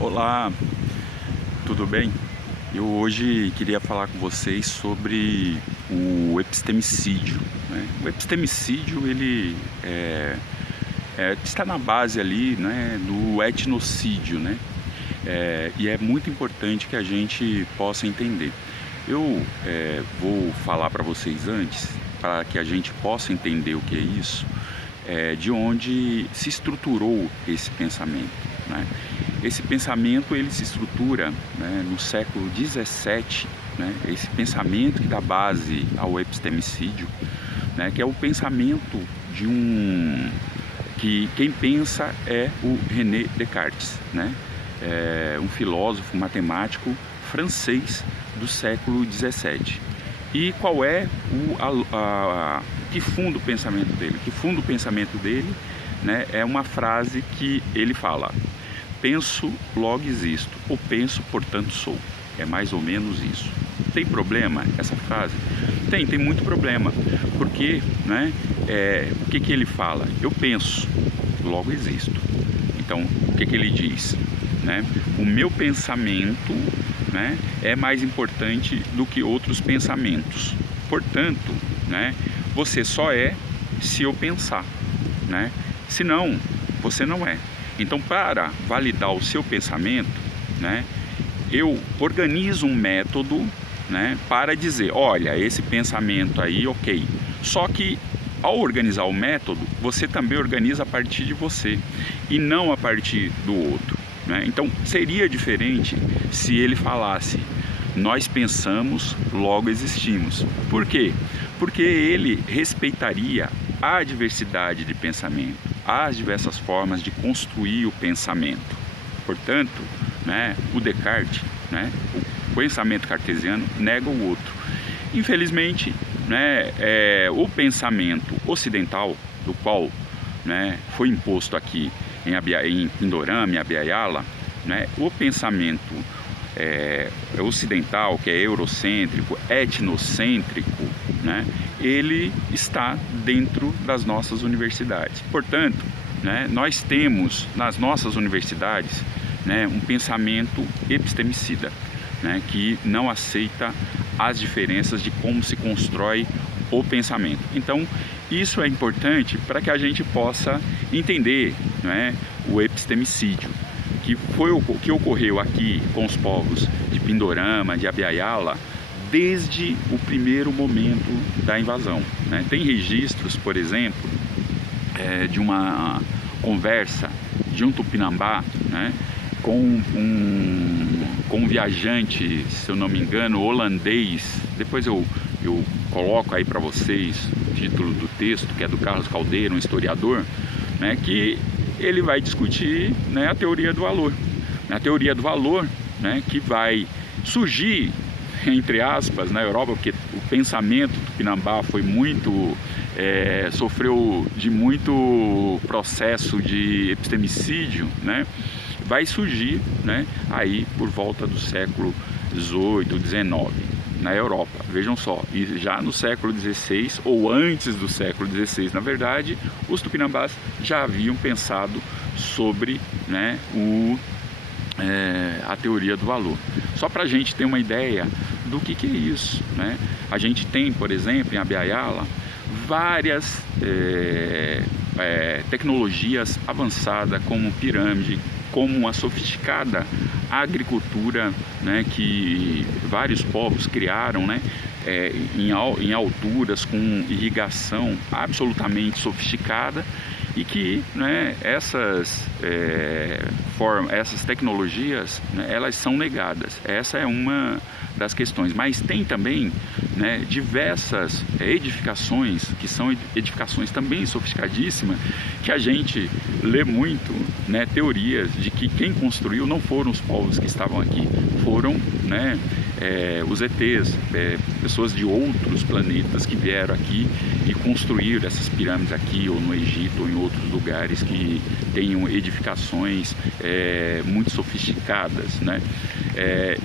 Olá, tudo bem? Eu hoje queria falar com vocês sobre o epistemicídio, né? O epistemicídio ele está na base ali, né, do etnocídio, né? E é muito importante que a gente possa entender. Eu vou falar para vocês antes, para que a gente possa entender o que é isso, de onde se estruturou esse pensamento, né? Esse pensamento ele se estrutura, né, no século XVII, né, esse pensamento que dá base ao epistemicídio, né, que é o pensamento de que quem pensa é o René Descartes, né, um filósofo matemático francês do século XVII. E qual é que funda o pensamento dele? O que funda o pensamento dele, né, é uma frase que ele fala: penso, logo existo, ou penso, portanto sou. É mais ou menos isso. Tem problema essa frase? Tem muito problema. Porque, né, o que ele fala? Eu penso, logo existo. Então, o que ele diz? Né? O meu pensamento, né, é mais importante do que outros pensamentos. Portanto, né, você só é se eu pensar, né? Senão, você não é. Então, para validar o seu pensamento, né, eu organizo um método, né, para dizer, olha, esse pensamento aí, ok. Só que, ao organizar o método, você também organiza a partir de você e não a partir do outro, né? Então, seria diferente se ele falasse: nós pensamos, logo existimos. Por quê? Porque ele respeitaria a diversidade de pensamento, as diversas formas de construir o pensamento. Portanto, né, o Descartes, né, o pensamento cartesiano nega o outro. Infelizmente, né, o pensamento ocidental, do qual, né, foi imposto aqui em Pindorama, em Abhyayala, né, o pensamento ocidental, que é eurocêntrico, etnocêntrico, né, ele está dentro das nossas universidades. Portanto, né, nós temos nas nossas universidades, né, um pensamento epistemicida, né, que não aceita as diferenças de como se constrói o pensamento. Então, isso é importante para que a gente possa entender, né, o epistemicídio, que foi o que ocorreu aqui com os povos de Pindorama, de Abhyayala, desde o primeiro momento da invasão, né? Tem registros, por exemplo, de uma conversa de um Tupinambá, né, com um viajante, se eu não me engano, holandês. Depois eu coloco aí para vocês o título do texto, que é do Carlos Caldeira, um historiador, né, que ele vai discutir, né, a teoria do valor. A teoria do valor, né, que vai surgir, entre aspas, na Europa, porque o pensamento do Tupinambá foi muito, sofreu de muito processo de epistemicídio, né, vai surgir, né, aí por volta do século XVIII, XIX, na Europa. Vejam só, e já no século XVI, ou antes do século XVI, na verdade, os Tupinambás já haviam pensado sobre, né, a teoria do valor. Só para a gente ter uma ideia do que é isso, né? A gente tem, por exemplo, em Abhyayala, várias tecnologias avançadas, como pirâmide, como a sofisticada agricultura, né, que vários povos criaram, né, em alturas, com irrigação absolutamente sofisticada, e que, né, essas tecnologias, né, elas são negadas. Essa é uma das questões. Mas tem também, né, diversas edificações, que são edificações também sofisticadíssimas, que a gente lê muito, né, teorias de que quem construiu não foram os povos que estavam aqui, foram, né, os ETs, pessoas de outros planetas que vieram aqui e construíram essas pirâmides aqui, ou no Egito, ou em outros lugares que tenham edificações muito sofisticadas, né?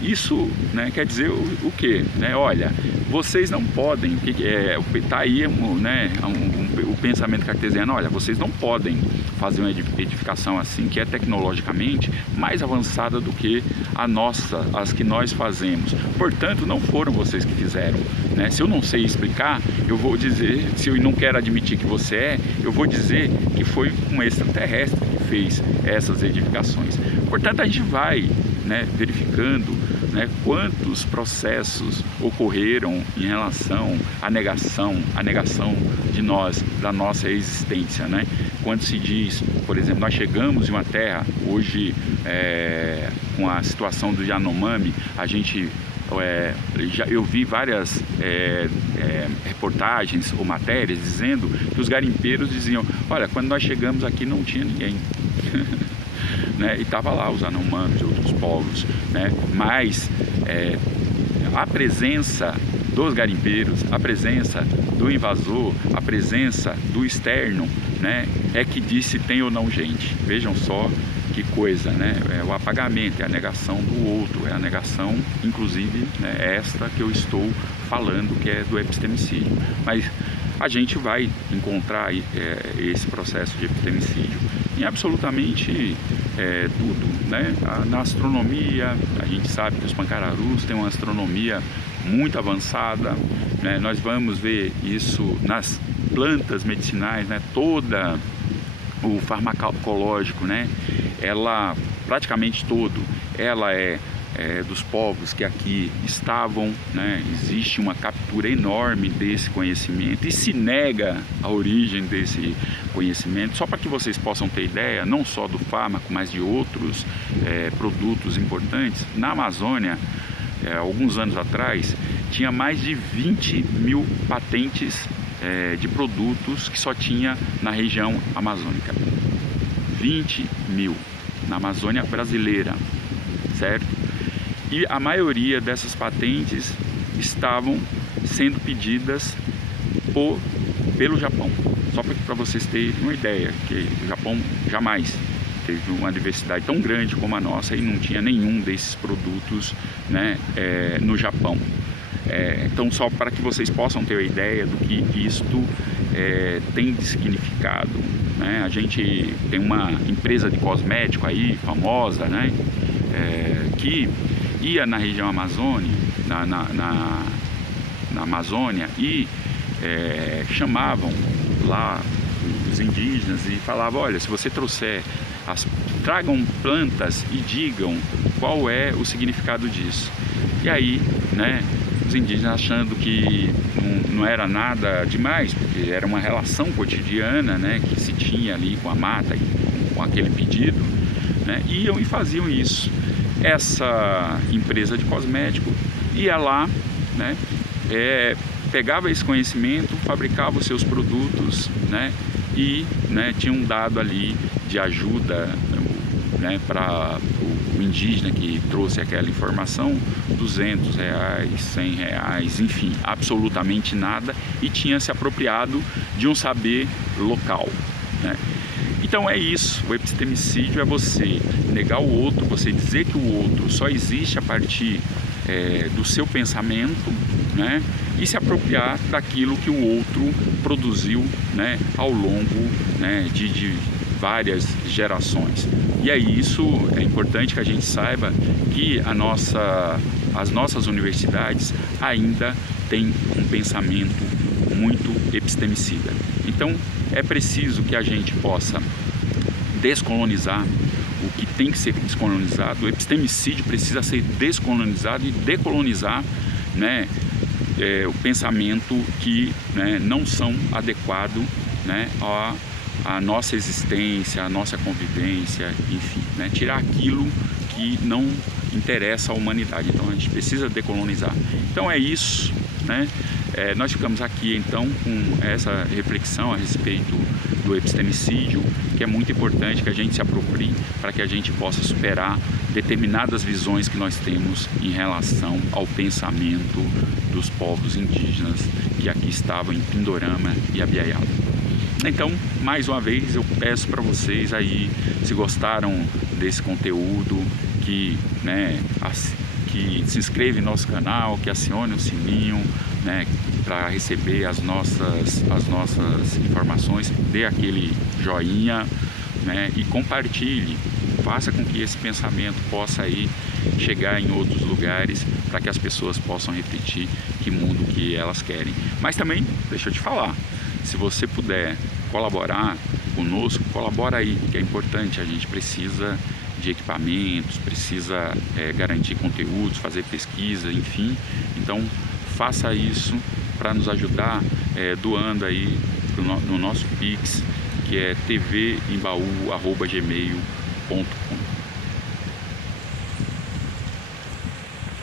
Isso, né, quer dizer o quê? Né? Olha, vocês não podem, tá aí, né, o pensamento cartesiano, olha, vocês não podem fazer uma edificação assim, que é tecnologicamente mais avançada do que as que nós fazemos. Portanto, não foram vocês que fizeram, né? Se eu não sei explicar, eu vou dizer, se eu não quero admitir que você eu vou dizer que foi um extraterrestre que fez essas edificações. Portanto, a gente vai, né, verificando, né, quantos processos ocorreram em relação à negação de nós, da nossa existência, né? Quando se diz, por exemplo, nós chegamos em uma terra, hoje com a situação do Yanomami, a gente eu vi várias reportagens ou matérias dizendo que os garimpeiros diziam, olha, quando nós chegamos aqui não tinha ninguém. Né? E estava lá os Yanomamis e outros povos, né? Mas a presença dos garimpeiros, a presença do invasor, a presença do externo, né, é que diz se tem ou não gente. Vejam só que coisa, né? É o apagamento, é a negação do outro, é a negação, inclusive, né, esta que eu estou falando, que é do epistemicídio. Mas a gente vai encontrar esse processo de epistemicídio em absolutamente tudo, né? Na astronomia, a gente sabe que os pancararus têm uma astronomia muito avançada, né? Nós vamos ver isso nas plantas medicinais, né? Toda o farmacológico, né? Ela praticamente todo, ela dos povos que aqui estavam, né? Existe uma captura enorme desse conhecimento e se nega a origem desse conhecimento. Só para que vocês possam ter ideia, não só do fármaco, mas de outros produtos importantes, na Amazônia, alguns anos atrás, tinha mais de 20 mil patentes de produtos que só tinha na região amazônica. 20 mil na Amazônia brasileira, certo? E a maioria dessas patentes estavam sendo pedidas pelo Japão. Só para vocês terem uma ideia, que o Japão jamais teve uma diversidade tão grande como a nossa e não tinha nenhum desses produtos, né, no Japão. Então, só para que vocês possam ter a ideia do que isto tem de significado, né? A gente tem uma empresa de cosmético aí, famosa, né, que ia na região Amazônia, na Amazônia e chamavam lá os indígenas e falavam, olha, se você trouxer, tragam plantas e digam qual é o significado disso. E aí, né, os indígenas achando que não era nada demais, porque era uma relação cotidiana, né, que se tinha ali com a mata, com aquele pedido, né, iam e faziam isso. Essa empresa de cosmético ia lá, né, pegava esse conhecimento, fabricava os seus produtos, né, e, né, tinha um dado ali de ajuda, né, para o indígena que trouxe aquela informação, R$200, R$100, enfim, absolutamente nada, e tinha se apropriado de um saber local, né? Então é isso, o epistemicídio é você negar o outro, você dizer que o outro só existe a partir do seu pensamento, né, e se apropriar daquilo que o outro produziu, né, ao longo, né, de várias gerações. E é isso, é importante que a gente saiba que as nossas universidades ainda têm um pensamento muito epistemicida. Então é preciso que a gente possa descolonizar o que tem que ser descolonizado. O epistemicídio precisa ser descolonizado e decolonizar, né, o pensamento que, né, não são adequados, né, a nossa existência, a nossa convivência, enfim, né? Tirar aquilo que não interessa à humanidade. Então a gente precisa decolonizar. Então é isso, né? Nós ficamos aqui então com essa reflexão a respeito do epistemicídio, que é muito importante que a gente se aproprie para que a gente possa superar determinadas visões que nós temos em relação ao pensamento dos povos indígenas que aqui estavam em Pindorama e Abiyaiala. Então, mais uma vez, eu peço para vocês aí, se gostaram desse conteúdo, que se inscreva em nosso canal, que acione o sininho, né, para receber as nossas informações, dê aquele joinha, né, e compartilhe, faça com que esse pensamento possa aí chegar em outros lugares, para que as pessoas possam refletir que mundo que elas querem. Mas também, deixa eu te falar, se você puder colaborar conosco, colabora aí, que é importante. A gente precisa de equipamentos, precisa garantir conteúdos, fazer pesquisa, enfim. Então faça isso para nos ajudar doando aí no nosso Pix, que é tvembaú@gmail.com.